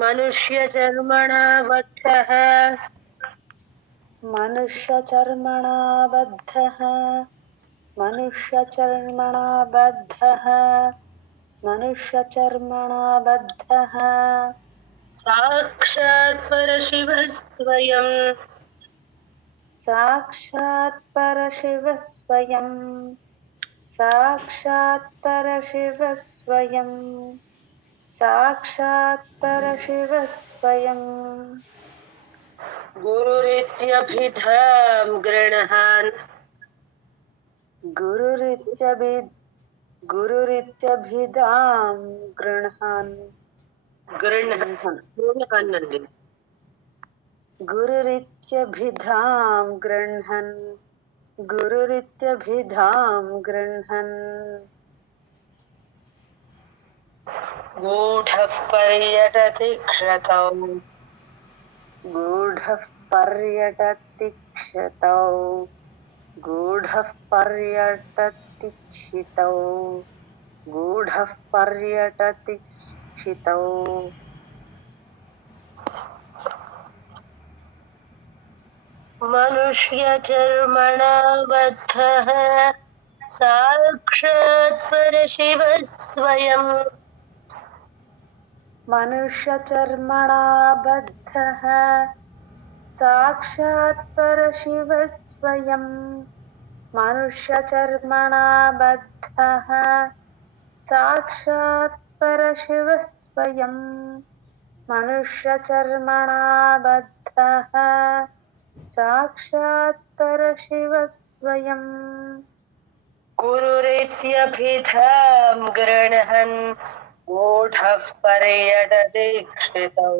मनुष्यचर्मणा बद्धः मनुष्यचर्मणा बद्धः मनुष्यचर्मणा बद्धः मनुष्यचर्मणा बद्धः साक्षात् परशिवः स्वयं साक्षात् परशिवः स्वयं साक्षात् परशिवः स्वयं साक्षात् परशिवः स्वयं गुरुरित्यभिधां गृह्णान् गुरुरित्यभिधां गृह्णान् गृह्णन्ति गुरुरित्यभिधां गृह्णन् गुरुरित्यभिधां गृह्णन् गूढः पर्यटति क्षतौ गूढः पर्यटति क्षतौ गूढः पर्यटति क्षितौ गूढः पर्यटति क्षितौ मनुष्यचर्मणा बद्धः साक्षात् परशिवः स्वयं मनुष्यचर्मणा बद्धः साक्षात् परशिवः स्वयं मनुष्यचर्मणा बद्धः साक्षात् परशिवः स्वयं मनुष्यचर्मणा बद्धः साक्षात् परशिवः स्वयं गुरुरित्यभिधां गृह्णन् गूढः पर्यटति क्षितौ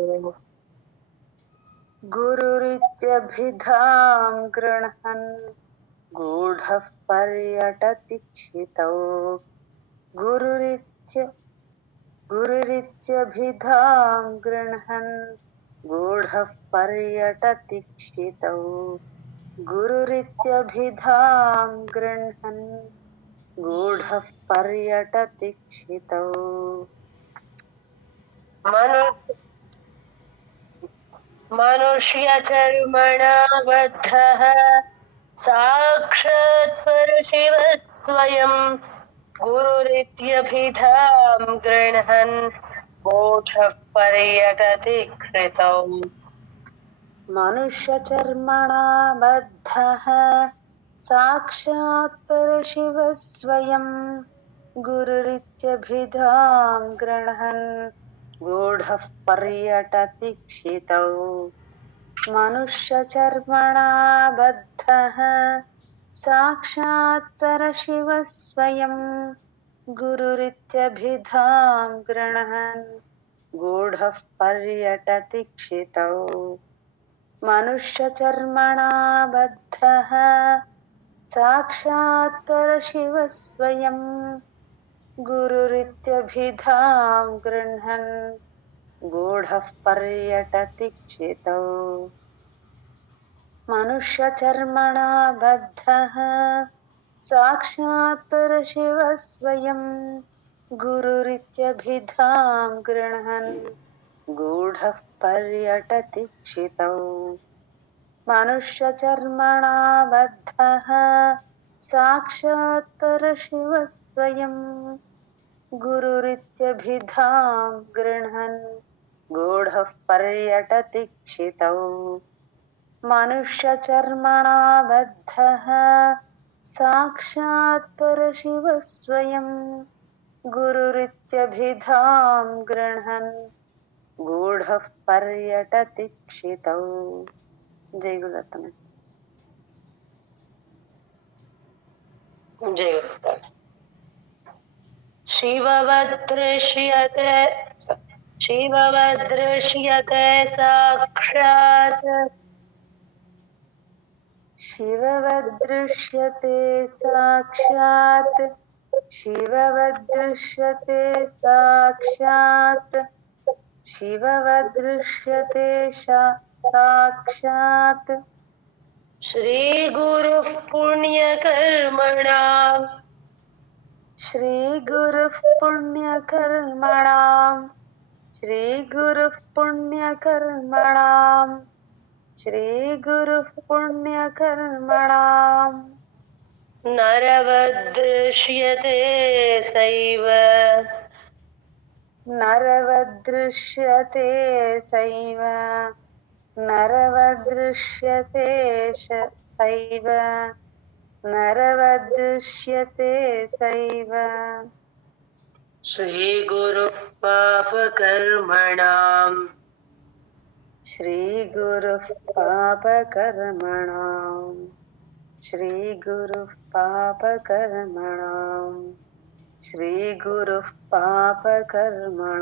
गुरुरित्यभिधां गृह्णन् गूढः पर्यटति क्षितौ गुरुरित्यभिधां गृह्णन् गूढः पर्यटति क्षितौ गुरुरित्यभिधां गृह्णन् गूढः पर्यटति क्षितौ मनुष्यचर्मणा बद्धः साक्षात् परशिवः स्वयं गुरुरित्यभिधां गृह्णन् गूढः पर्यटति क्षितौ मनुष्यचर्मणा बद्धः साक्षात् परशिवः स्वयं गुरुरित्यभिधां गृह्णन् गूढः पर्यटति क्षितौ मनुष्यचर्मणा बद्धः साक्षात् परशिवः स्वयं गुरुरित्यभिधां गृह्णन् गूढः पर्यटति क्षितौ मनुष्यचर्मणा बद्धः साक्षात् परशिवः स्वयं गुरुरित्यभिधां गृह्णन् गूढः पर्यटति क्षितौ मनुष्यचर्मणा बद्धः साक्षात् परशिवः स्वयं गुरुरित्यभिधां गृह्णन् गूढः पर्यटति क्षितौ मनुष्यचर्मणा बद्धः साक्षात् परशिवः स्वयं गुरुरित्यभिधां गृह्णन् गूढः पर्यटति क्षितौ मनुष्यचर्मणा बद्धः साक्षात् परशिवः स्वयं गुरुरित्यभिधां गृह्णन् गूढः पर्यटति क्षितौ जय गुरुदत्त। जय गुरुदत्त। शिववदृश्यते साक्षात् शिववदृश्यते साक्षात् शिववदृश्यते साक्षात् शिववदृश्यते साक्षात् श्रीगुरुः पुण्यकर्मणाम् श्रीगुरुः पुण्यकर्मणाम् श्रीगुरुः पुण्यकर्मणाम् श्रीगुरुः पुण्यकर्मणाम् नरवदृश्यते सैव नरवदृश्यते सैव नरवदृश्यते सैव नरवदृश्यते सैव श्रीगुरुः पापकर्मणाम् श्रीगुरुः पापकर्मणाम् श्रीगुरुः पापकर्मणाम् श्रीगुरुः पापकर्मणाम्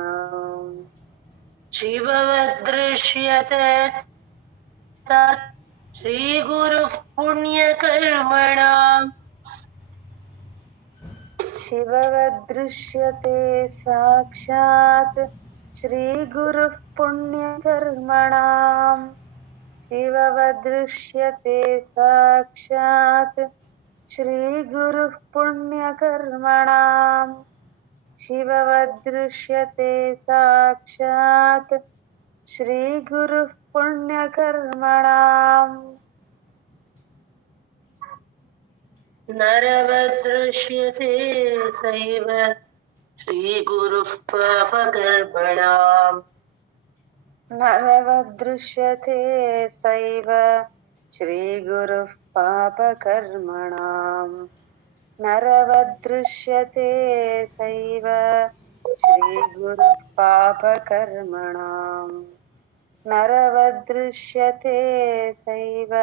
शिववदृश्यते श्रीगुरुः पुण्यकर्मणाम् शिववदृश्यते साक्षात् श्रीगुरुः पुण्यकर्मणाम् शिववदृश्यते साक्षात् श्रीगुरुः पुण्यकर्मणाम् शिववदृश्यते साक्षात् श्रीगुरुः पुण्यकर्मणाम् नरवदृश्यते सैव श्रीगुरुः पापकर्मणाम् नरवदृश्यते सैव श्रीगुरुः पापकर्मणाम् नरवदृश्यते सैव श्रीगुरुः पापकर्मणाम् नरवदृश्यते सैव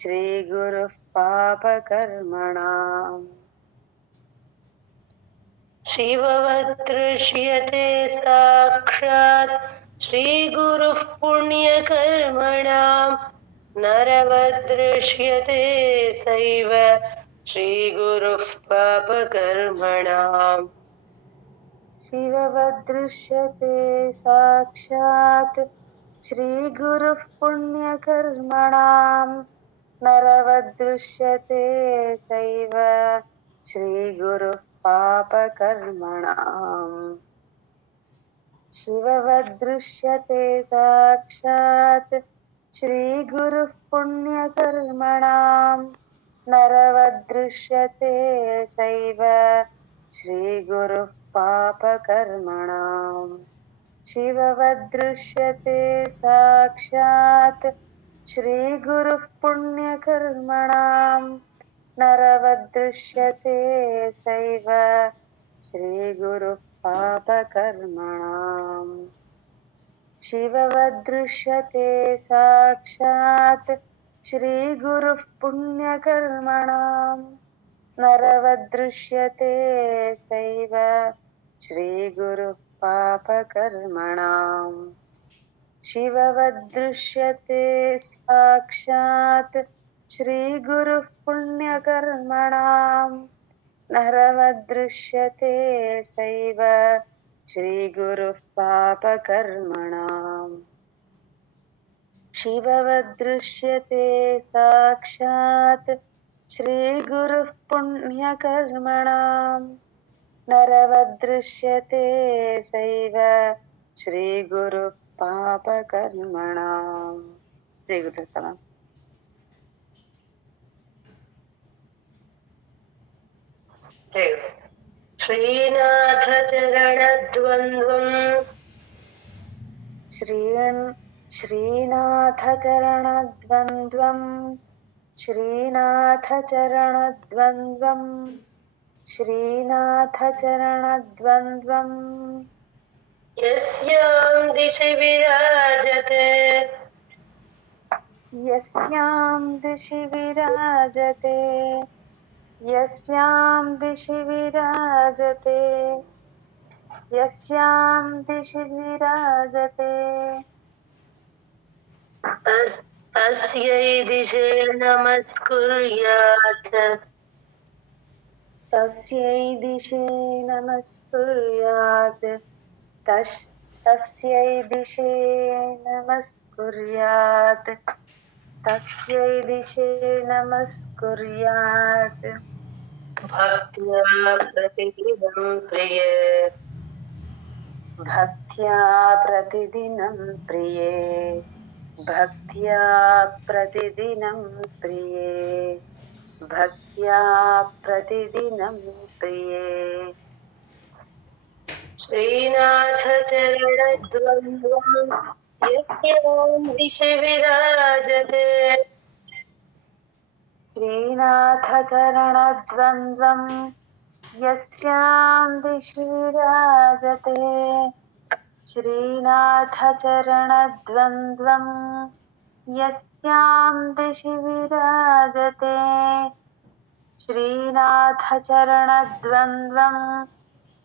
श्रीगुरुः पापकर्मणाम् शिववदृश्यते साक्षात् श्रीगुरुः पुण्यकर्मणाम् नरवदृश्यते सैव श्रीगुरुः पापकर्मणाम् शिववदृश्यते साक्षात् श्रीगुरुः पुण्यकर्मणाम् नरवदृश्यते सैव श्रीगुरुः पापकर्मणाम् शिववदृश्यते साक्षात् श्रीगुरुः पुण्यकर्मणाम् नरवदृश्यते सैव श्रीगुरुः पापकर्मणाम् शिववदृश्यते साक्षात् श्रीगुरुः पुण्यकर्मणाम् नरवदृश्यते सैव श्रीगुरुः पापकर्मणाम् शिववदृश्यते साक्षात् श्रीगुरुः पुण्यकर्मणाम् नरवदृश्यते सैव श्रीगुरुः पापकर्मणाम् शिववदृश्यते साक्षात् श्रीगुरुः पुण्यकर्मणाम् नरवदृश्यते सैव श्रीगुरुः पापकर्मणाम् शिववदृश्यते साक्षात् श्रीगुरुः पुण्यकर्मणाम् नरवदृश्यते सैव श्रीगुरुः पापकर्मणाम् जय गुरुदत्त। श्रीनाथचरणद्वन्द्वम् श्रीनाथचरणद्वन्द्वम् श्रीनाथचरणद्वन्द्वम् यस्यां दिशि विराजते यस्यां दिशि विराजते यस्यां दिशि विराजते यस्यां दिशि विराजते तस्यै दिशे नमस्कुर्यात् तस्यै दिशे नमस्कुर्यात् तस्यै दिशे नमस्कुर्यात् तस्यै दिशे नमस्कुर्यात् भक्त्या प्रतिदिनं प्रिय भक्त्या प्रतिदिनं प्रिये भक्त्या प्रतिदिनं प्रिये भक्त्या प्रतिदिनं प्रिये श्रीनाथ चरणद्वन्द्वं यस्यां दिशि विराजते श्रीनाथ चरणद्वन्द्वं यस्यां दिशि विराजते श्रीनाथ चरणद्वन्द्वं यस्यां दिशि विराजते श्रीनाथ चरणद्वन्द्वं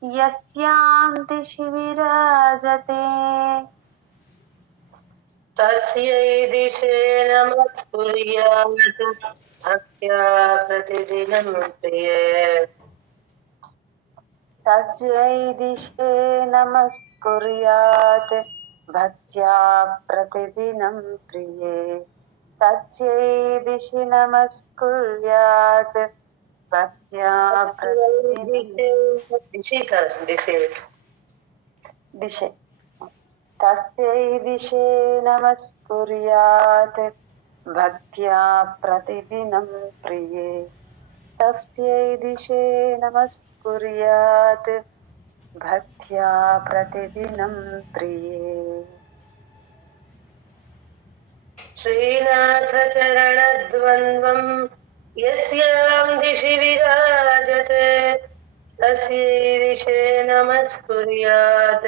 यस्यां दिशि विराजते तस्यै दिशे नमस्कुर्यात् भक्त्या प्रतिदिनं प्रिये तस्यै दिशे नमस्कुर्यात् भक्त्या प्रतिदिनं प्रिये तस्यै दिशि नमस्कुर्यात् भक्त्या प्रतिदिनं दिशे दिशे तस्यै दिशे नमस्कुर्यात् भक्त्या प्रतिदिनं प्रिये तस्यै दिशे नमस्कुर्यात् भक्त्या प्रतिदिनं प्रिये श्रीनाथ चरणद्वन्द्वं यस्यां दिशि विराजते तस्यै दिशे नमस्कुर्यात्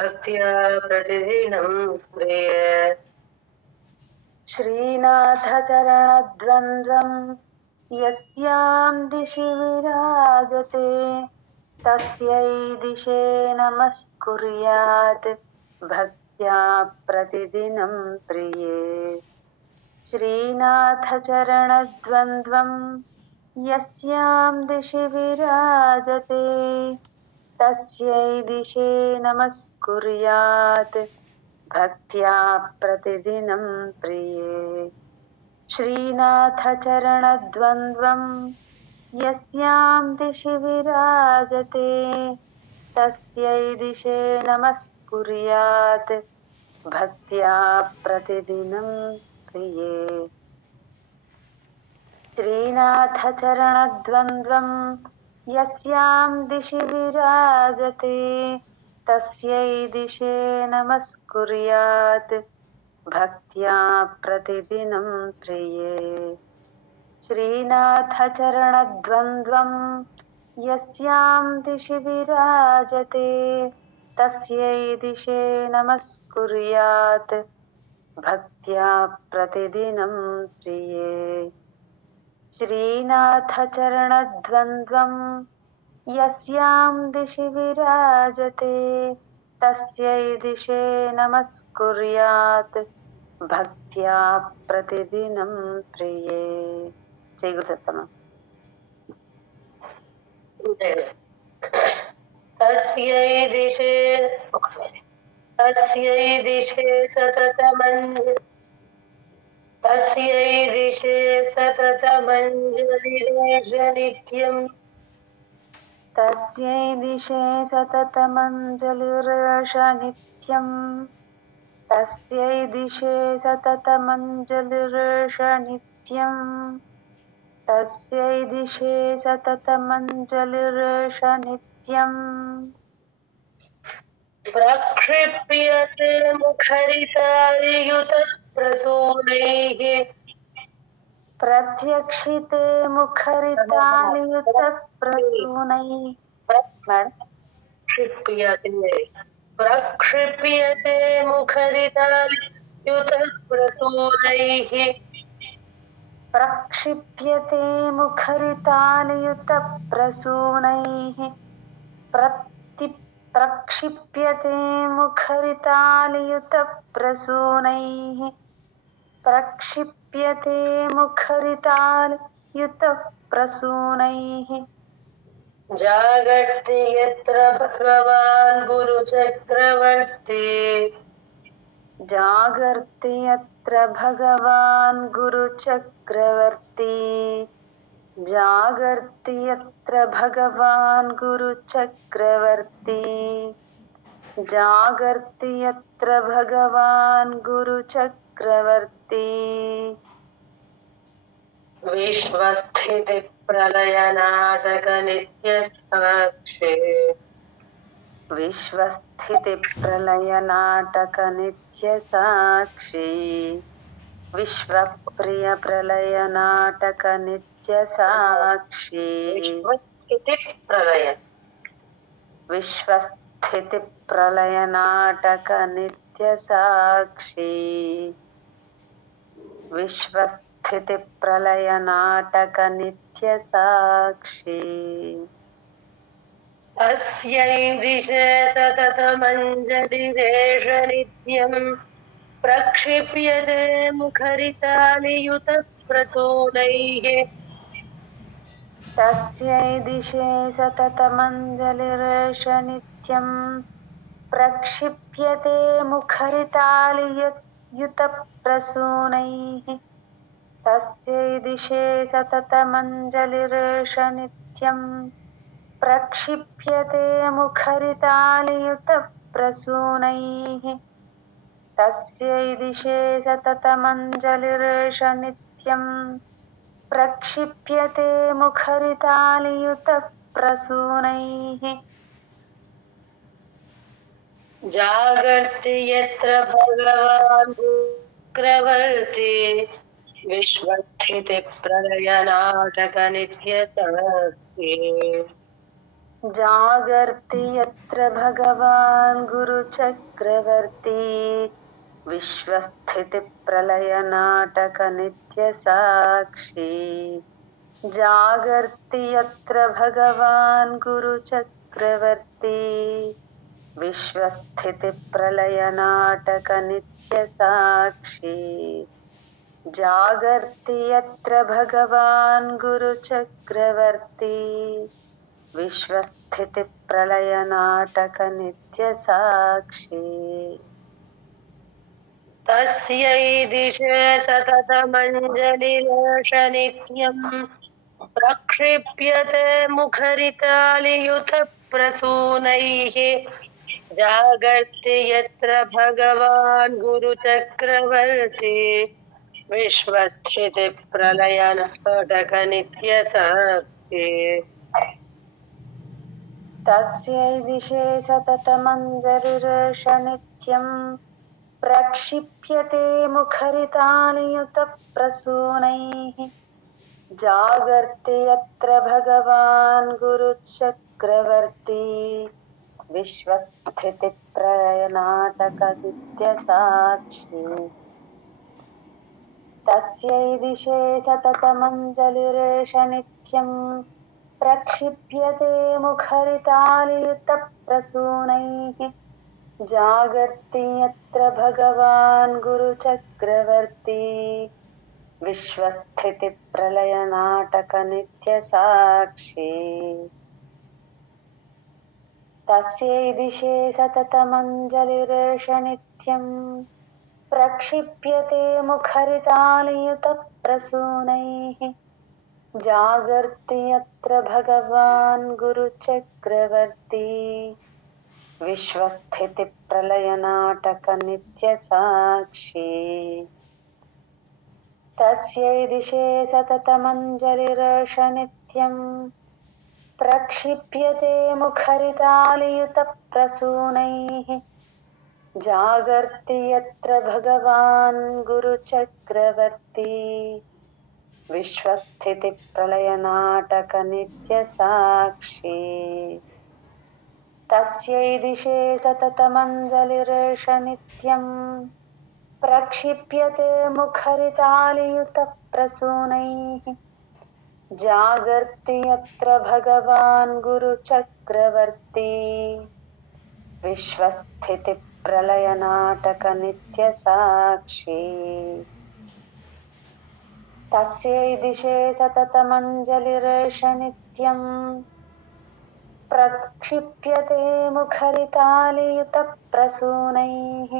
भक्त्या प्रतिदिनं प्रिये श्रीनाथ चरणद्वन्द्वं यस्यां दिशि विराजते तस्यै दिशे नमस्कुर्यात् भक्त्या प्रतिदिनं प्रिये श्रीनाथ चरणद्वन्द्वं यस्यां दिशि विराजते तस्यै दिशे नमस्कुर्यात् भक्त्या प्रतिदिनं प्रिये श्रीनाथ चरणद्वन्द्वं यस्यां दिशि विराजते तस्यै दिशे नमस्कुर्यात् भक्त्या प्रतिदिनं प्रिये श्रीनाथ चरणद्वन्द्वं यस्यां दिशि विराजते तस्यै दिशे नमस्कुर्यात् भक्त्या प्रतिदिनं प्रिये श्रीनाथ चरणद्वन्द्वं यस्यां दिशि विराजते तस्यै दिशे नमस्कुर्यात् भक्त्या प्रतिदिनं प्रिये श्रीनाथ चरणद्वन्द्वं यस्यां दिशि विराजते तस्यै दिशे नमस्कुर्यात् भक्त्या प्रतिदिनं प्रिये जय गुरुदत्तम तस्यै दिशे सततमञ्जलिरेष नित्यम् तस्यै दिशे सततमञ्जलिरेष नित्यम् तस्यै दिशे सततमञ्जलिरेष नित्यम् तस्यै दिशे सततमञ्जलिरेष नित्यम् प्रक्षिप्यते मुखरितायुतप्रसूनैः प्रत्यक्षिते मुखरितालियुतप्रसूनैः प्रक्षिप्यते मुखरितायुतप्रसूनैः प्रक्षिप्यते मुखरितालियुतप्रसूनैः प्रक्षिप्यते मुखरितालियुतप्रसूनैः प्रक्षिप्यते मुखरितालियुतप्रसूनैः जागर्ति यत्र भगवान् गुरुचक्रवर्ती जागर्ति यत्र भगवान् गुरुचक्रवर्ती जागर्ति यत्र भगवान् गुरुचक्रवर्ती जागर्ति यत्र भगवान् गुरुचक्रवर्ती विश्वस्थितिप्रलयनाटकनित्यसाक्षी विश्वस्थितिप्रलयनाटकनित्यसाक्षी विश्वप्रियप्रलयनाटकनित्यसाक्षी विश्वस्थितिप्रलय विश्वस्थितिप्रलयनाटकनित्यसाक्षी विश्वस्थितिप्रलयनाटकनित्यसाक्षी अस्यैदिशे सततमञ्जलिरेष नित्यम् प्रक्षिप्यते मुखरितालियुतप्रसूनैः तस्यै दिशे सततमञ्जलिरेष नित्यम् प्रक्षिप्यते मुखरितालियुतप्रसूनैः तस्यै दिशे सततमञ्जलिरेष नित्यम् प्रक्षिप्यते मुखरितालियुतप्रसूनैः तस्यै दिशे सततमञ्जलिरेष नित्यम् प्रक्षिप्यते मुखरितालियुतप्रसूनैः जागर्ति यत्र भगवान् चक्रवर्ती विश्वस्थितिप्रलयनाटकनित्यसाक्षी जागर्ति यत्र भगवान् गुरुचक्रवर्ती विश्वस्थितिप्रलयनाटकनित्यसाक्षी जागर्ति यत्र भगवान् गुरुचक्रवर्ती विश्वस्थितिप्रलयनाटकनित्यसाक्षी जागर्ति यत्र भगवान् गुरुचक्रवर्ती विश्वस्थितिप्रलयनाटकनित्यसाक्षी तस्यै दिशे सततमञ्जलिरेष नित्यम् प्रक्षिप्यते मुखरितालियुतप्रसूनैः जागर्ति यत्र भगवान् गुरुचक्रवर्ती विश्वस्थितिप्रलयनाटकनित्यसाक्षी तस्यै दिशे सततमञ्जलिरेष नित्यम् प्रक्षिप्यते मुखरितालियुतप्रसूनैः जागर्ति यत्र भगवान् गुरुचक्रवर्ती विश्वस्थितिप्रलयनाटकनित्यसाक्षी तस्यै दिशे सततमञ्जलिरेष नित्यम् प्रक्षिप्यते मुखरितालियुतप्रसूनैः जागर्ति यत्र भगवान् गुरुचक्रवर्ती विश्वस्थितिप्रलयनाटकनित्यसाक्षी तस्यै दिशे सततमञ्जलिरेष नित्यम् प्रक्षिप्यते मुखरितालियुतप्रसूनैः जागर्ति यत्र भगवान् गुरुचक्रवर्ती विश्वस्थितिप्रलयनाटकनित्यसाक्षी तस्यै दिशे सततमञ्जलिरेष नित्यम् प्रक्षिप्यते मुखरितालियुतप्रसूनैः जागर्ति यत्र भगवान् गुरुचक्रवर्ती विश्वस्थितिप्रलयनाटकनित्यसाक्षी तस्यै दिशे सततमञ्जलिरेष नित्यम् प्रक्षिप्यते मुखरितालियुतप्रसूनैः जागर्ति यत्र भगवान् गुरुचक्रवर्ती विश्वस्थितिप्रलयनाटकनित्यसाक्षी तस्यै दिशे सततमञ्जलिरेष नित्यम् प्रक्षिप्यते मुखरितालियुतप्रसूनैः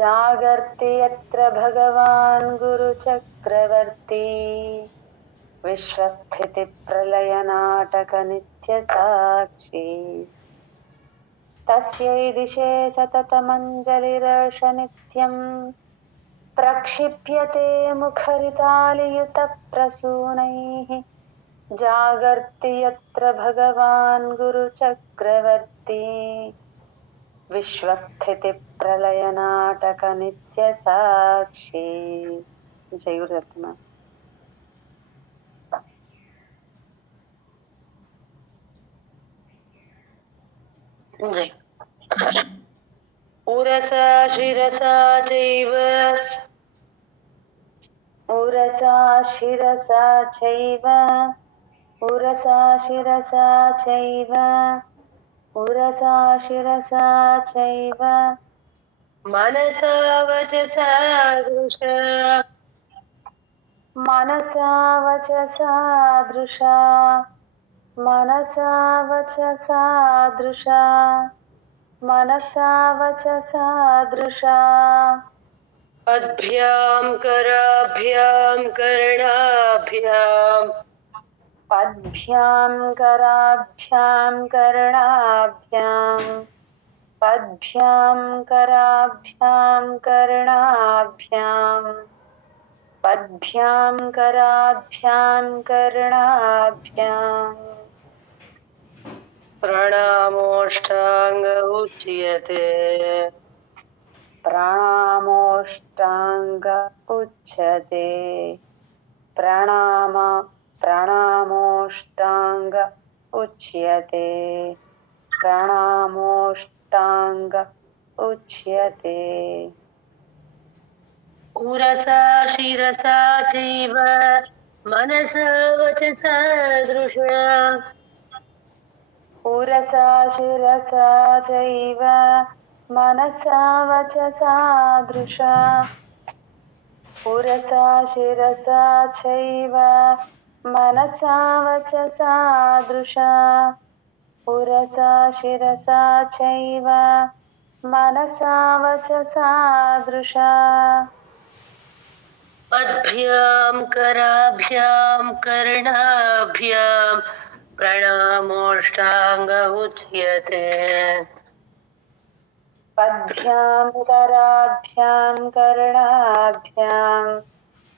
जागर्ति यत्र भगवान् गुरुचक्रवर्ती विश्वस्थितिप्रलयनाटकनित्यसाक्षी तस्यै दिशे सततमञ्जलिरर्षनित्यम् प्रक्षिप्यते मुखरितालियुतप्रसूनैः जागर्ति यत्र भगवान् गुरुचक्रवर्ती विश्वस्थितिप्रलयनाटकनित्यसाक्षी। जय गुरुदत्त। उरसा शिरसा चैव उरसा शिरसा चैव उरसा शिरसा चैव उरसा शिरसा चैव मनसा वचसा दृशा मनसा वचसा दृशा मनसा वचसा दृशा मनसा वचसा दृशा पद्भ्यां कराभ्यां कर्णाभ्यां पद्भ्यां कराभ्यां कर्णाभ्यां पद्भ्यां कराभ्यां कर्णाभ्यां पद्भ्यां कराभ्यां कर्णाभ्यां प्रणामोष्टांग उच्यते प्रणामोष्टांग उच्यते प्रणामोष्टांग उच्यते प्रणामोष्टांग उच्यते उरसा शिरसा चैव मनसा वचसा दृशा उरसा शिरसा चैव मनसा वचसा दृशा उरसा शिरसा चैव मनसा वचसा दृशा उरसा शिरसा चैव मनसा वचसा दृशा पद्भ्यां कराभ्यां कर्णाभ्यां प्रणामोष्टांग उच्यते पद्भ्यां कराभ्यां कर्णाभ्यां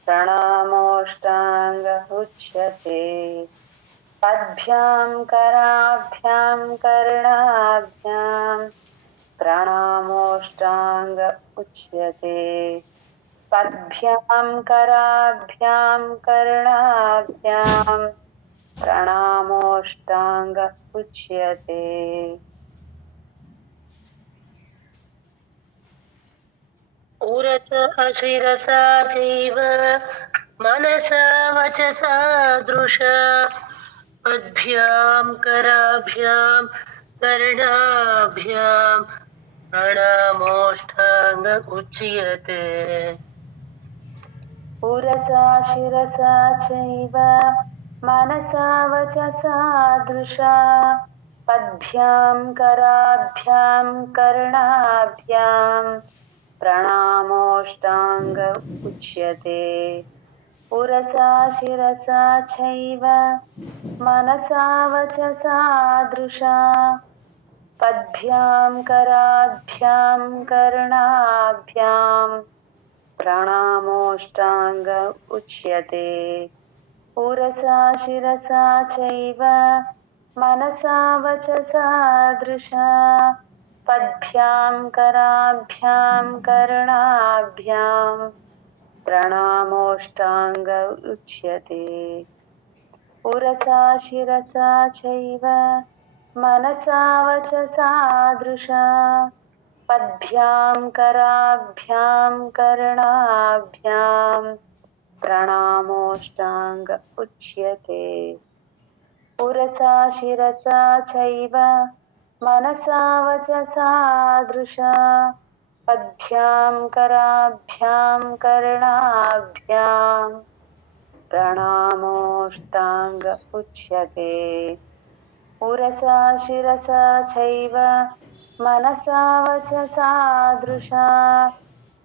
प्रणामोष्टांग उच्यते पद्भ्यां कराभ्यां कर्णाभ्यां प्रणामोष्टांग उच्यते पद्भ्यां कराभ्यां कर्णाभ्यां प्रणामोष्टांग उच्यते उरसा शिरसा चैव मनसा वचसा दृशा पद्भ्यां कराभ्यां कर्णाभ्यां प्रणामोष्टांग उच्यते उरसा शिरसा चैव मनसा वचसा दृशा पद्भ्यां कराभ्यां कर्णाभ्यां प्रणामोष्टांग उच्यते उरसा शिरसा चैव मनसा वचसा दृशा पद्भ्यां कराभ्यां कर्णाभ्यां प्रणामोष्टांग उच्यते उरसा शिरसा चैव मनसा वचसा दृशा पद्भ्यां कराभ्यां कर्णाभ्यां प्रणामोष्टांग उच्यते उरसा शिरसा चैव मनसा वचसा दृशा पद्भ्यां कराभ्यां कर्णाभ्यां प्रणामोष्टांग उच्यते उरसा शिरसा चैव मनसा वचसा दृशा पद्भ्यां कराभ्यां कर्णाभ्यां प्रणामोष्टांग उच्यते उरसा शिरसा चैव मनसा वचसा दृशा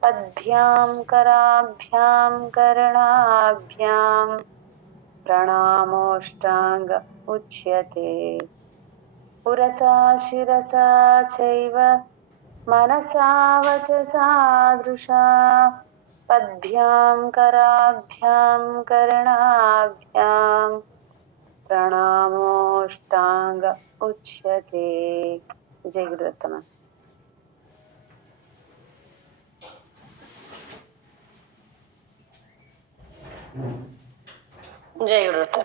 पद्भ्यां कराभ्यां कर्णाभ्यां प्रणामोष्टांग उच्यते पुरसा शिरसा चैव मनसा वचसा दृशा पद्भ्यां कराभ्यां कर्णाभ्यां प्रणामोऽष्टाङ्ग उच्यते। जय गुरुत्तम। जय गुरुत्तम।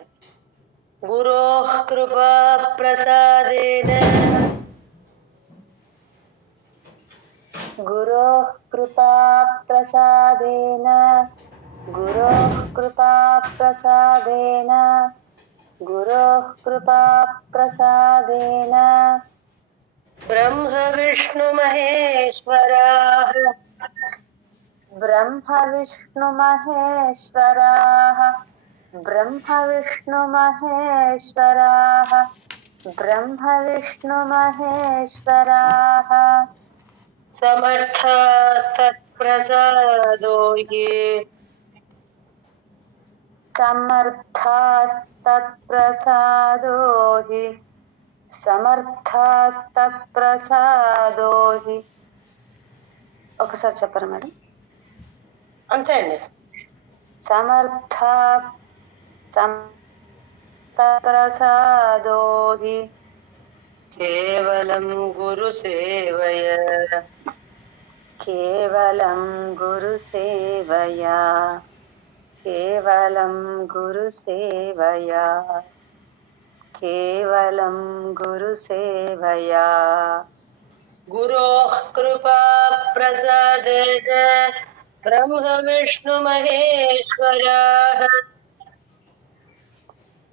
गुरोः कृपा प्रसादेन गुरोः कृपा प्रसादेन गुरोः कृपा प्रसादेन गुरोः कृपा प्रसादेन ब्रह्म विष्णु महेश्वराः ब्रह्म विष्णु महेश्वराः ब्रह्म विष्णु महेश्वराः ब्रह्म विष्णु महेश्वराः समर्थास्तत्प्रसादो ये समर्थास्तत्प्रसादो हि సమర్థాస్తత్ప్రసాదో హి. ఒకసారి చెప్పరా మేడం? అంతే అండి. సమర్థ ప్రసాదో హి కేవలం గురు సేవయ కేవలం గురు సేవయా కేవలం గురు సేవయా కేవలం గురు సేవయా గురోః కృపా ప్రసాదేన బ్రహ్మ విష్ణు మహేశ్వరాः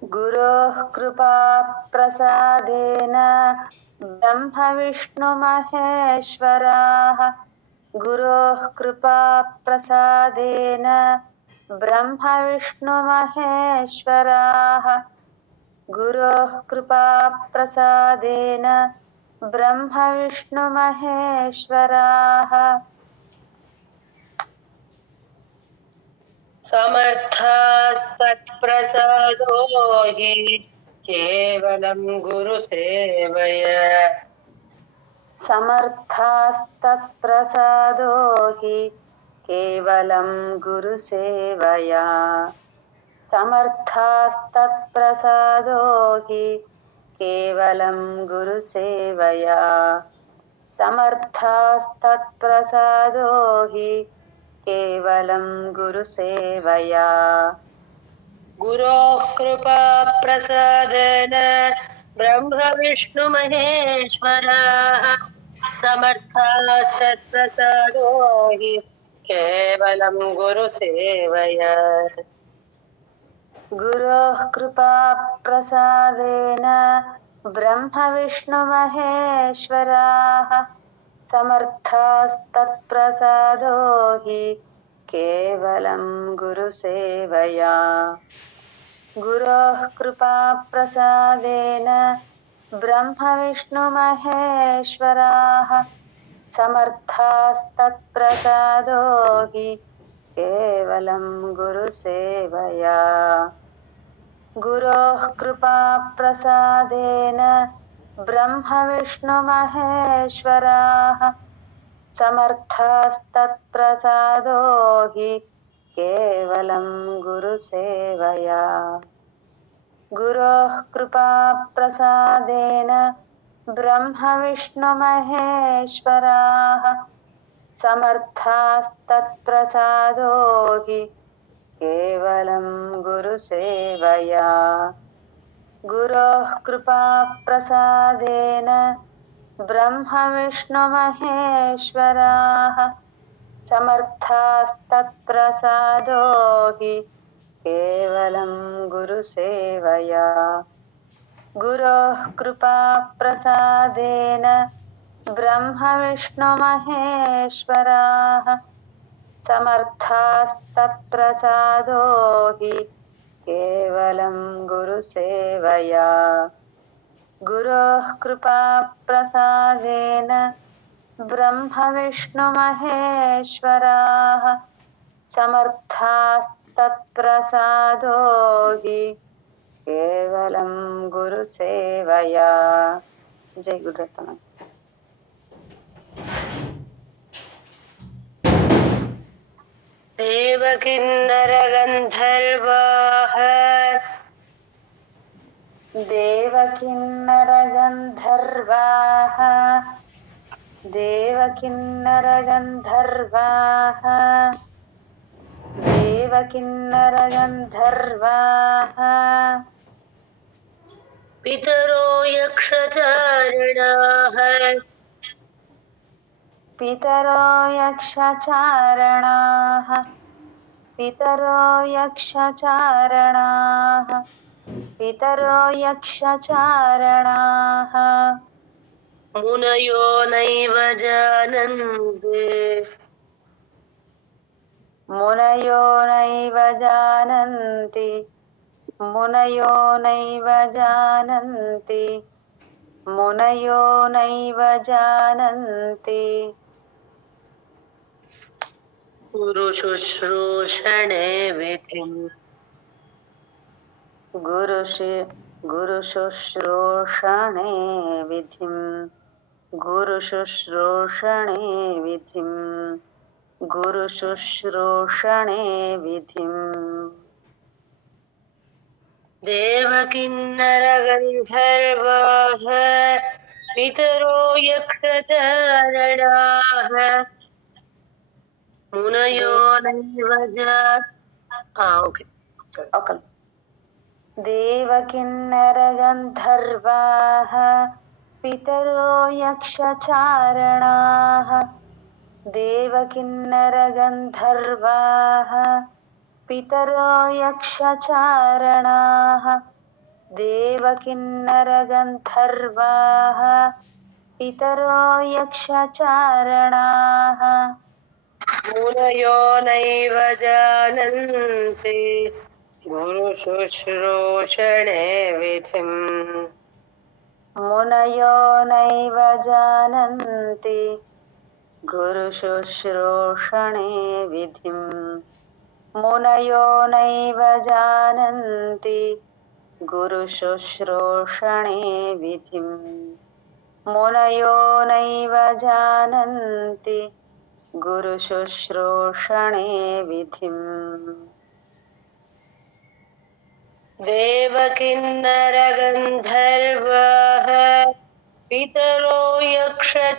గురోః కృపా ప్రసాదేన బ్రహ్మ విష్ణు మహేశ్వరాः గురోః కృపా ప్రసాదేన బ్రహ్మ విష్ణు మహేశ్వరాः గురోః కృపా ప్రసాదేన బ్రహ్మ విష్ణు మహేశ్వరాः సమర్థాస్తత్ప్రసాదో హి కేవలం గురు సేవయ సమర్థాస్తత్ప్రసాదో హి కేవలం గురు సేవయా సమర్థాస్తత్ప్రసాదో హి కేవలం గురు సేవయా సమర్థాస్తత్ప్రసాదో హి కేవలం గురు సేవయా గురోః కృపా ప్రసాదేన బ్రహ్మ విష్ణు మహేశ్వరాः సమర్థాస్తత్ప్రసాదో హి కేవలం గురు సేవయ గురోః కృపా ప్రసాదేన బ్రహ్మ విష్ణు మహేశ్వరాः సమర్థాస్తత్ప్రసాదో హి కేవలం గురు సేవయా గురోః కృపా ప్రసాదేన బ్రహ్మ విష్ణు మహేశ్వరాः సమర్థాస్తత్ప్రసాదో హి కేవలం గురు సేవయా గురోః కృపా ప్రసాదేన బ్రహ్మ విష్ణు మహేశ్వరాः సమర్థాస్తత్ప్రసాదో హి కేవలం గురు సేవయా గురోః కృపా ప్రసాదేన బ్రహ్మ విష్ణు మహేశ్వరాः సమర్థాస్తత్ప్రసాదో హి కేవలం గురు సేవయా గురోః కృపా ప్రసాదేన బ్రహ్మ విష్ణు మహేశ్వరాः సమర్థాస్తత్ప్రసాదో హి కేవలం గురు సేవయా గురోః కృపా ప్రసాదేన బ్రహ్మ విష్ణు మహేశ్వరాः సమర్థాస్తత్ప్రసాదో హి కేవలం గురు సేవయా గురోః కృపా ప్రసాదేన బ్రహ్మ విష్ణు మహేశ్వరాः సమర్థాస్తత్ప్రసాదో హి కేవలం గురు సేవయా जय गुरुदत्त। देवकिन्नरगन्धर्वाः देवकिन्नरगन्धर्वाः देवकिन्नरगन्धर्वाः देवकिन्नरगन्धर्वाः पितरो यक्षचारणाः पितरो यक्षचारणाः पितरो यक्षचारणाः पितरो यक्षचारणाः मुनयो नैव जानन्ति मुनयो नैव जानन्ति मुनयो नैव जानन्ति मुनयो नैव जानन्ति गुरुशुश्रूषणे विधिम् गुरुशुश्रूषणे विधिम् गुरुशुश्रूषणे विधिम् गुरुशुश्रूषणे विधिम् देवकिन्नरगन्धर्वाः पितरो यक्षचारणाः मुनयो नैव ओके देवकिन्नरगन्धर्वाः पितरो यक्षचारणाः देवकिन्नरगन्धर्वाः पितरो यक्षचारणाः देवकिन्नरगन्धर्वाः पितरो यक्षचारणाः मुनयो नैव जानन्ति गुरुशुश्रूषणे विधिम् मुनयो नैव जानन्ति गुरुशुश्रूषणे विधिम् मुनयो नैव जानन्ति गुरुशुश्रूषणे विधिम् मुनयो नैव जानन्ति गुरुशुश्रूषणे विधिम् देवकिन्नरगन्धर्वाः पितरो यक्षचारणाः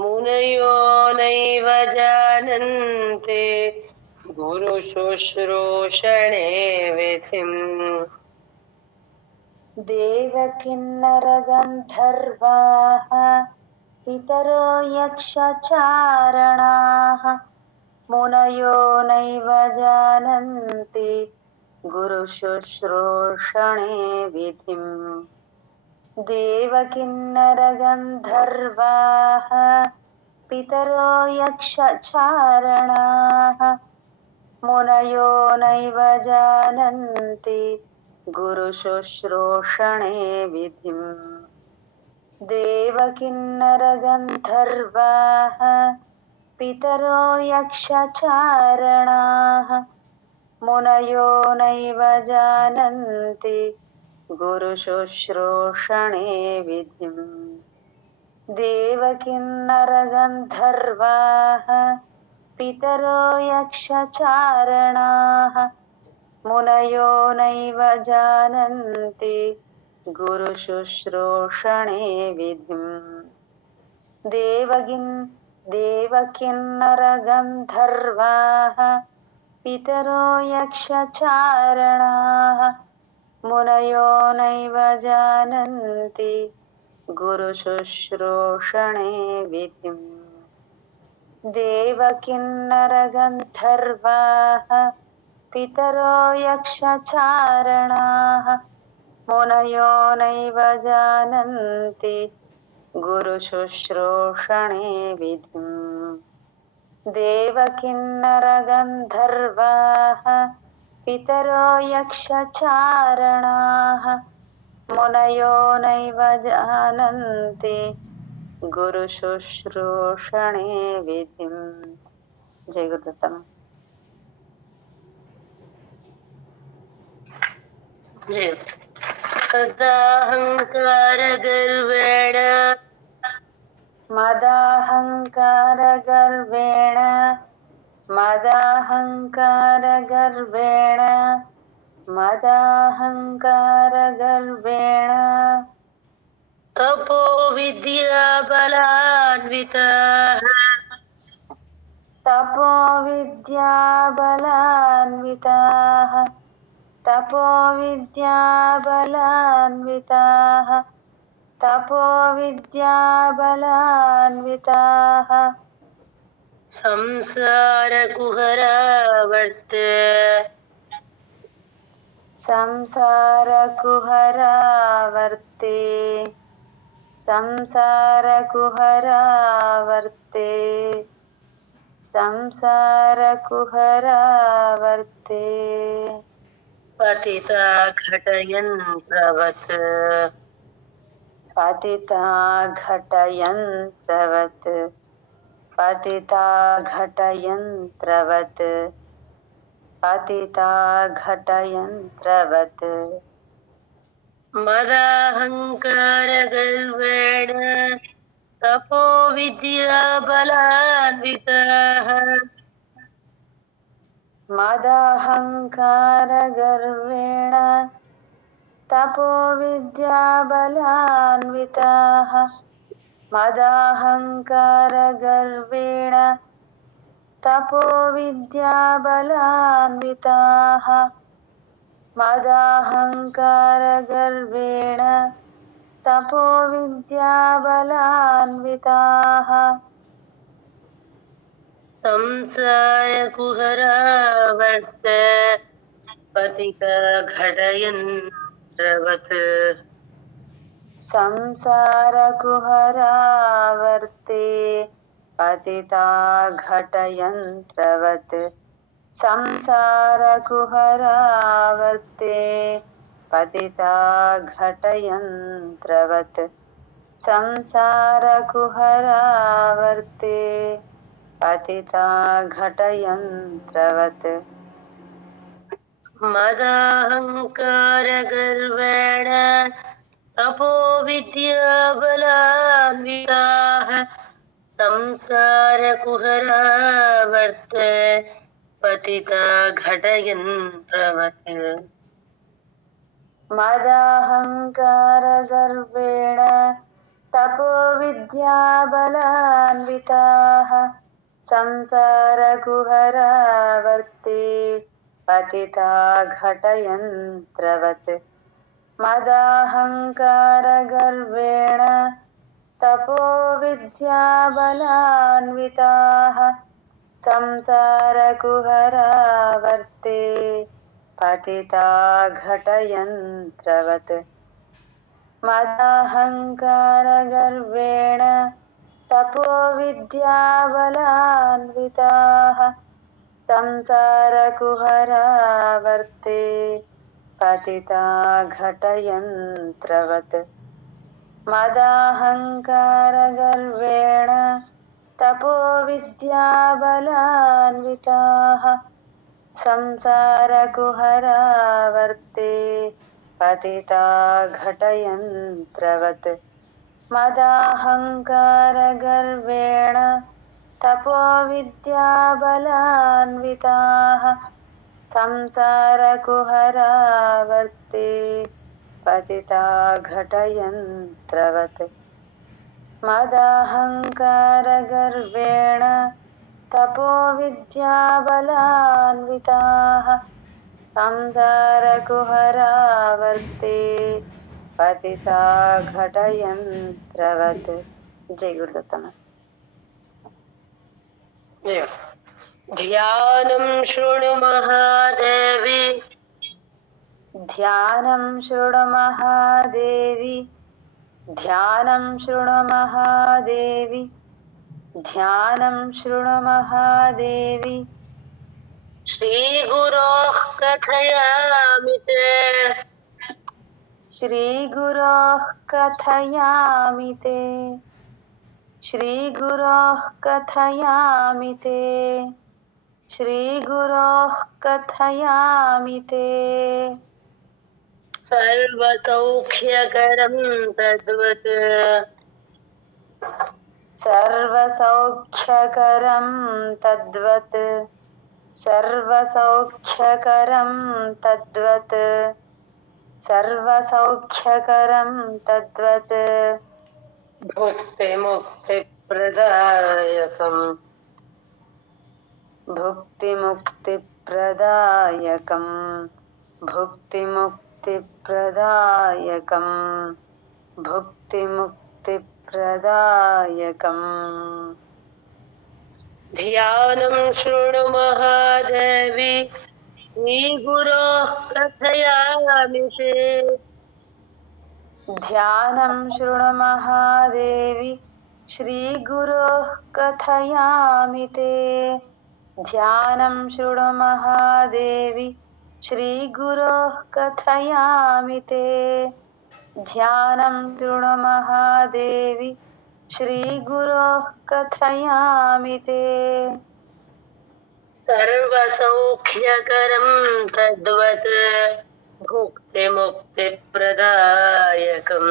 मुनयो नैव जानन्ति गुरुशुश्रूषणे विधिम् देवकिन्नरगन्धर्वाः पितरो यक्षचारणाः मुनयो नैव जानन्ति गुरुशुश्रूषणे विधिम् देवकिन्नरगन्धर्वाः पितरो यक्षचारणाः मुनयो नैव जानन्ति गुरुशुश्रूषणे विधिम् देवकिन्नरगन्धर्वाः पितरो यक्षचारणाः मुनयो नैव जानन्ति गुरुशुश्रूषणे विधिम् देवकिन्नरगन्धर्वाः पितरो यक्षचारणाः मुनयो नैव जानन्ति गुरुशुश्रूषणे विधिम् देवकिन्नरगन्धर्वाः पितरो यक्षचारणाः मुनयो नैव जानन्ति गुरुशुश्रूषणे विधिम् देवकिन्नरगन्धर्वाः पितरो यक्षचारणाः मुनयो नैव जानन्ति गुरुशुश्रूषणे विधिम् देवकिन्नरगन्धर्वाः पितरो यक्षचारणाः मुनयो नैव जानन्ति गुरुशुश्रूषणे विधिम् जय गुरुदत्त। जय मदाहङ्कारगर्वेण मदाहङ्कारगर्वेण मदाहङ्कारगर्वेण मदाहङ्कारगर्वेण तपो विद्याबलान्विताः तपो विद्याबलान्विताः तपो विद्याबलान्विताः तपो विद्याबलान्विताः संसारकुहरावर्त संसारकुहरावर्ते संसारकुहरावर्ते संसारकुहरावर्ते पतिता घटयन्त्रवत् पतिता घटयन्त्रवत् पतिता घटयन्त्रवत् पतिता घटयन्त्रवत् मदाहङ्कारगर्वेण तपो विद्याबलान्विताः मदाहङ्कारगर्वेण तपो विद्याबलान्विताः मदाहङ्कारगर्वेण तपो विद्याबलान्विताः मदाहङ्कारगर्वेण तपो विद्याबलान्विताः संसारकुहरावर्त पतिता घटयन्त्रवत् संसारकुहरावर्ते पतिता घटयन्त्रवत् संसारकुहरावर्ते पतिता घटयन्त्रवत् संसारकुहरावर्ते पतिता घटयन्त्रवत् मदाहङ्कारगर्वेण तपो विद्याबलान्विताः संसारकुहरावर्त पतिता घटयन्त्रवत् मदाहङ्कारगर्वेण तपो विद्याबलान्विताः संसारकुहरावर्ते पतिता घटयन्त्रवत् मदाहङ्कारगर्वेण तपो विद्याबलान्विताः संसारकुहरावर्ते पतिता घटयन्त्रवत् मदाहङ्कारगर्वेण तपो विद्याबलान्विताः संसारकुहरावर्ते पतिता घटयन्त्रवत् मदाहङ्कारगर्वेण तपो विद्याबलान्विताः संसारकुहरावर्ते पतिता घटयन्त्रवत् मदाहङ्कारगर्वेण तपो विद्याबलान्विताः संसारकुहरावर्ते पतिता घटयन्त्रवत् मदाहङ्कारगर्वेण तपो विद्याबलान्विताः संसारकुहरावर्ते पतिता घटयन्त्रवत्। जय गुरुदत्तम। ध्यानं शृणु महादेवी ध्यानं शृणु महादेवी ध्यानं शृणु महादेवी ध्यानं शृणु महादेवी श्रीगुरोः कथयामि ते श्रीगुरोः कथयामि ते श्रीगुरोः कथयामि ते श्रीगुरोः कथयामि ते सर्वसौख्यकरं तद्वत् सर्वसौख्यकरं तद्वत् सर्वसौख्यकरं तद्वत् सर्वसौख्यकरं तद्वत् भुक्तिमुक्तिप्रदायकम् भुक्तिमुक्तिप्रदायकं भुक्तिमुक्तिप्रदायकं भुक्तिमुक्तिप्रदायकम् ध्यानं शृणु महादेवी श्रीगुरोः कथयामि ते ध्यानं शृणु महादेवी श्रीगुरोः कथयामि ते ध्यानं शृणु महादेवी श्रीगुरोः कथयामि ते ध्यानं शृणु महादेवी श्रीगुरोः कथयामि ते सर्वसौख्यकरं तद्वत् भुक्तिमुक्तिप्रदायकम्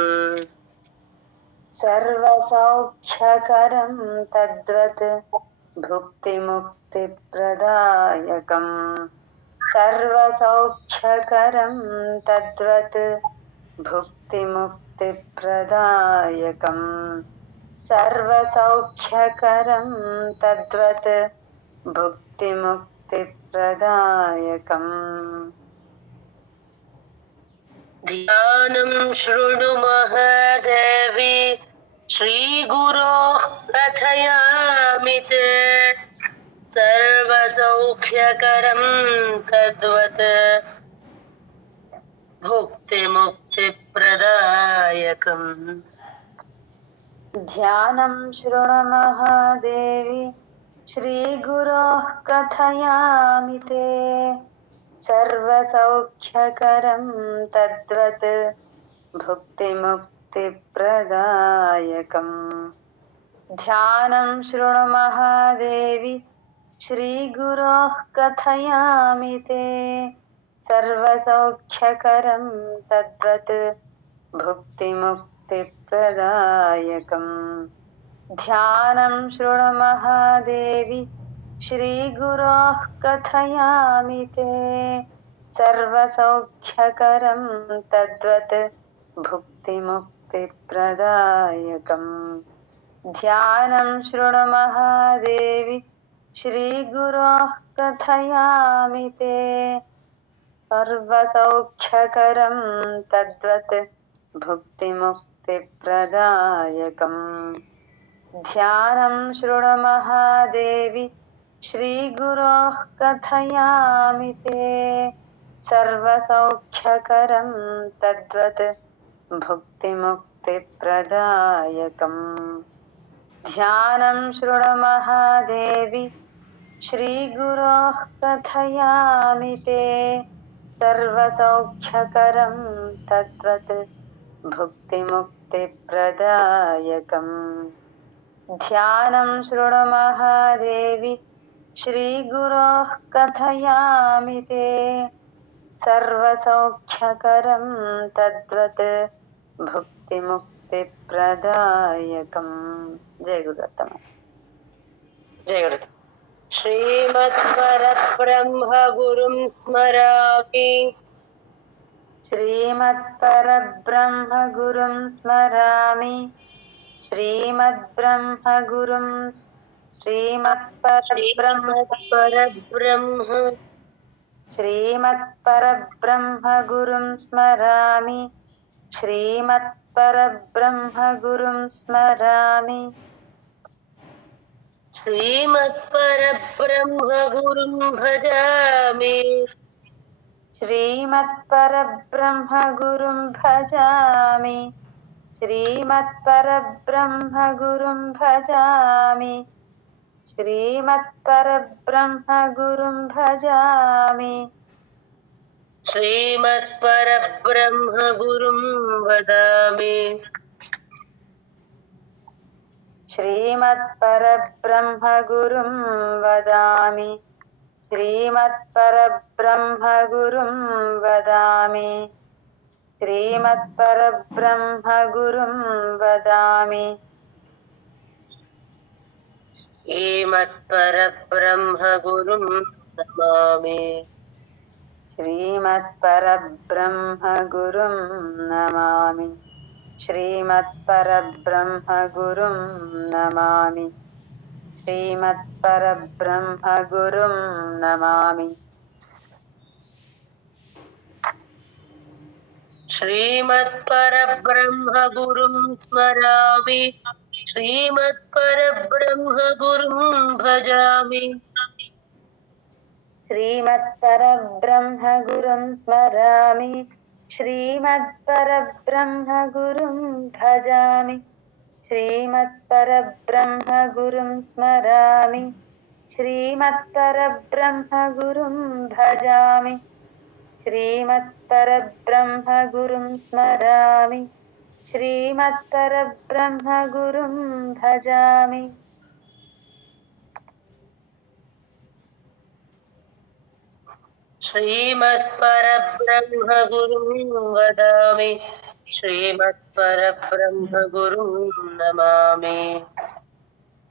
सर्वसौख्यकरं तद्वत् भुक्तिमुक्तिप्रदायकम् सर्वसौख्यकरं तद्वत् भुक्तिमुक्तिप्रदायकम् सर्वसौख्यकरं तद्वत् भुक्तिमुक्तिप्रदायकम् ध्यानं शृणु महादेवी श्रीगुरोः कथयामि ते सर्वसौख्यकरं तद्वत् भुक्तिमुक्तिप्रदायकम् ध्यानं शृणु महादेवी श्रीगुरोः कथयामि ते सर्वसौख्यकरं तद्वत् भुक्तिमुक्तिप्रदायकम् ध्यानं शृणु महादेवी श्रीगुरोः कथयामि ते सर्वसौख्यकरं तद्वत् भुक्तिमुक्तिप्रदायकम् ध्यानं शृणु महादेवी श्रीगुरोः कथयामि ते सर्वसौख्यकरं तद्वत् भुक्तिमुक्तिप्रदायकम् ध्यानं शृणु महादेवी श्रीगुरोः कथयामि ते सर्वसौख्यकरं तद्वत् भुक्तिमुक्तिप्रदायकम् ध्यानं शृणु महादेवी श्रीगुरोः कथयामि ते सर्वसौख्यकरं तद्वत् भुक्तिमुक्तिप्रदायकम् ध्यानं शृणु महादेवी श्रीगुरोः कथयामि ते सर्वसौख्यकरं तद्वत् भुक्तिमुक्तिप्रदायकम् ध्यानं शृणु महादेवी श्रीगुरोः कथयामि ते सर्वसौख्यकरं तद्वत् भुक्तिमुक्तिप्रदायकम् जय गुरुदत्त जय गुरु श्रीमत्परब्रह्म गुरुं स्मरामि श्रीमत्परब्रह्म गुरुं स्मरामि श्रीमद्ब्रह्म श्रीमत्परब्रह्म गुरुं स्मरामि श्रीमत्परब्रह्म गुरुं स्मरामि श्रीमत्परब्रह्म गुरुं भजामि श्रीमत्परब्रह्म गुरुं भजामि श्रीमत्परब्रह्म गुरुं भजामि श्रीमत्परब्रह्म गुरुं भजामि श्रीमत्परब्रह्म गुरुं वदामि श्रीमत्परब्रह्म गुरुं वदामि श्रीमत्परब्रह्म गुरुं वदामि श्रीमत्परब्रह्मगुरुं वदामि श्रीमत्परब्रह्मगुरुं नमामि श्रीमत्परब्रह्मगुरुं नमामि श्रीमत्परब्रह्मगुरुं नमामि श्रीमत्परब्रह्मगुरुं नमामि श्रीमत्परब्रह्मगुरुं स्मरामि श्रीमत्परब्रह्मगुरुं भजामि श्रीमत्परब्रह्मगुरुं स्मरामि श्रीमत्परब्रह्मगुरुं भजामि श्रीमत्परब्रह्मगुरुं स्मरामि श्रीमत्परब्रह्मगुरुं भजामि श्रीमत्परब्रह्मगुरुं स्मरामि श्रीमत्परब्रह्मगुरुं भजामि श्रीमत्परब्रह्मगुरुं वदामि श्रीमत्परब्रह्मगुरुं नमामि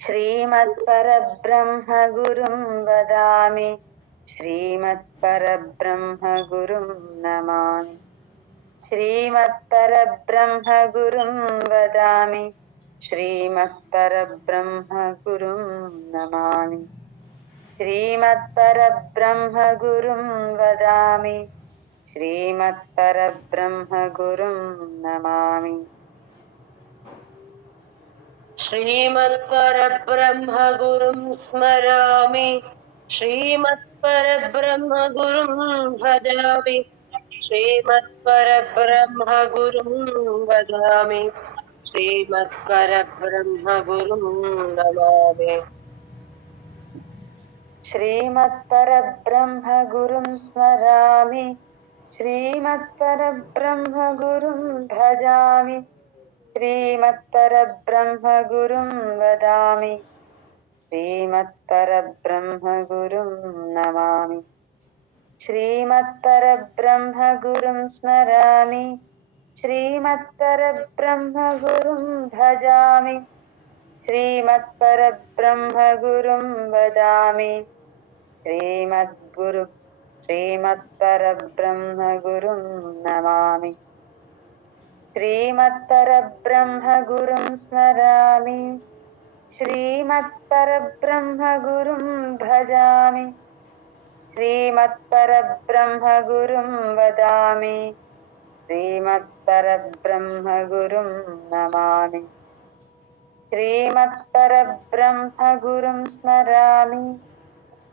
श्रीमत्परब्रह्मगुरुं वदामि श्रीमत्परब्रह्मगुरुं नमामि श्रीमत्परब्रह्मगुरुं वदामि श्रीमत्परब्रह्मगुरुं नमामि श्रीमत्परब्रह्मगुरुं वदामि श्रीमत्परब्रह्मगुरुं नमामि श्रीमत्परब्रह्मगुरुं स्मरामि श्रीमत्परब्रह्मगुरुं भजामि श्रीमत्परब्रह्मगुरुं वदामि श्रीमत्परब्रह्मगुरुं नमामि श्रीमत्परब्रह्मगुरुं स्मरामि श्रीमत्परब्रह्मगुरुं भजामि श्रीमत्परब्रह्मगुरुं वदामि श्रीमत्परब्रह्मगुरुं नमामि श्रीमत्परब्रह्मगुरुं स्मरामि श्रीमत्परब्रह्मगुरुं भजामि श्रीमत्परब्रह्मगुरुं वदामि श्रीमत्परब्रह्मगुरुं नमामि श्रीमत्परब्रह्मगुरुं स्मरामि श्रीमत्परब्रह्मगुरुं भजामि श्रीमत्परब्रह्मगुरुं वदामि श्रीमत्परब्रह्मगुरुं नमामि श्रीमत्परब्रह्मगुरुं स्मरामि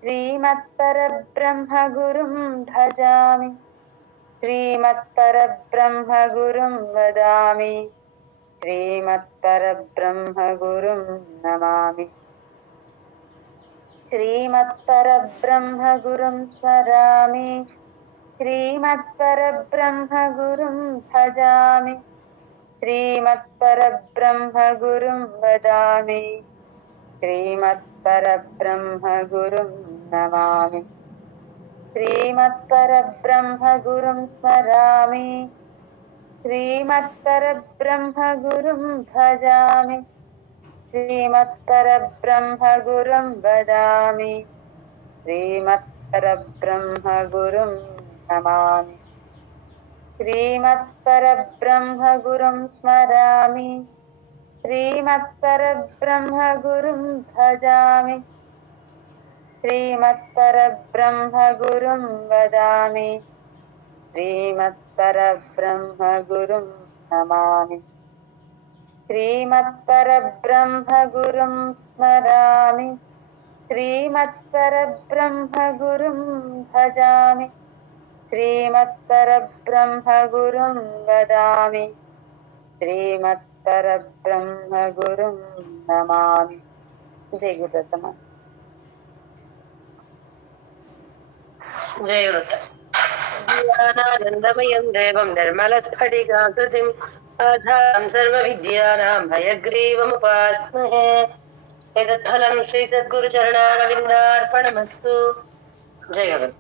श्रीमत्परब्रह्मगुरुं भजामि श्रीमत्परब्रह्मगुरुं वदामि श्रीमत्परब्रह्मगुरुं नमामि श्रीमत्परब्रह्मगुरुं स्मरामि श्रीमत्परब्रह्मगुरुं भजामि श्रीमत्परब्रह्मगुरुं वदामि श्रीमत्परब्रह्मगुरुं नमामि श्रीमत्परब्रह्मगुरुं स्मरामि श्रीमत्परब्रह्मगुरुं भजामि श्रीमत्परब्रह्मगुरुं वदामि श्रीमत्परब्रह्मगुरुं नमामि श्रीमत्परब्रह्मगुरुं स्मरामि श्रीमत्परब्रह्मगुरुं भजामि श्रीमत्परब्रह्मगुरुं वदामि श्रीमत्परब्रह्मगुरुं नमामि श्रीमत्परब्रह्मगुरुं स्मरामि श्रीमत्परब्रह्मगुरुं भजामि श्रीमत्परब्रह्मगुरुं वदामि श्रीमत्परब्रह्मगुरुं नमामि जय गुरुदत्त जयवृत ज्ञानानन्दमयं देवं निर्मलस्फटिकाकृतिम् आधारं सर्वविद्यानां हयग्रीवमुपास्महे एतत्फलं श्रीसद्गुरुचरणारविन्दार्पणमस्तु जयवृत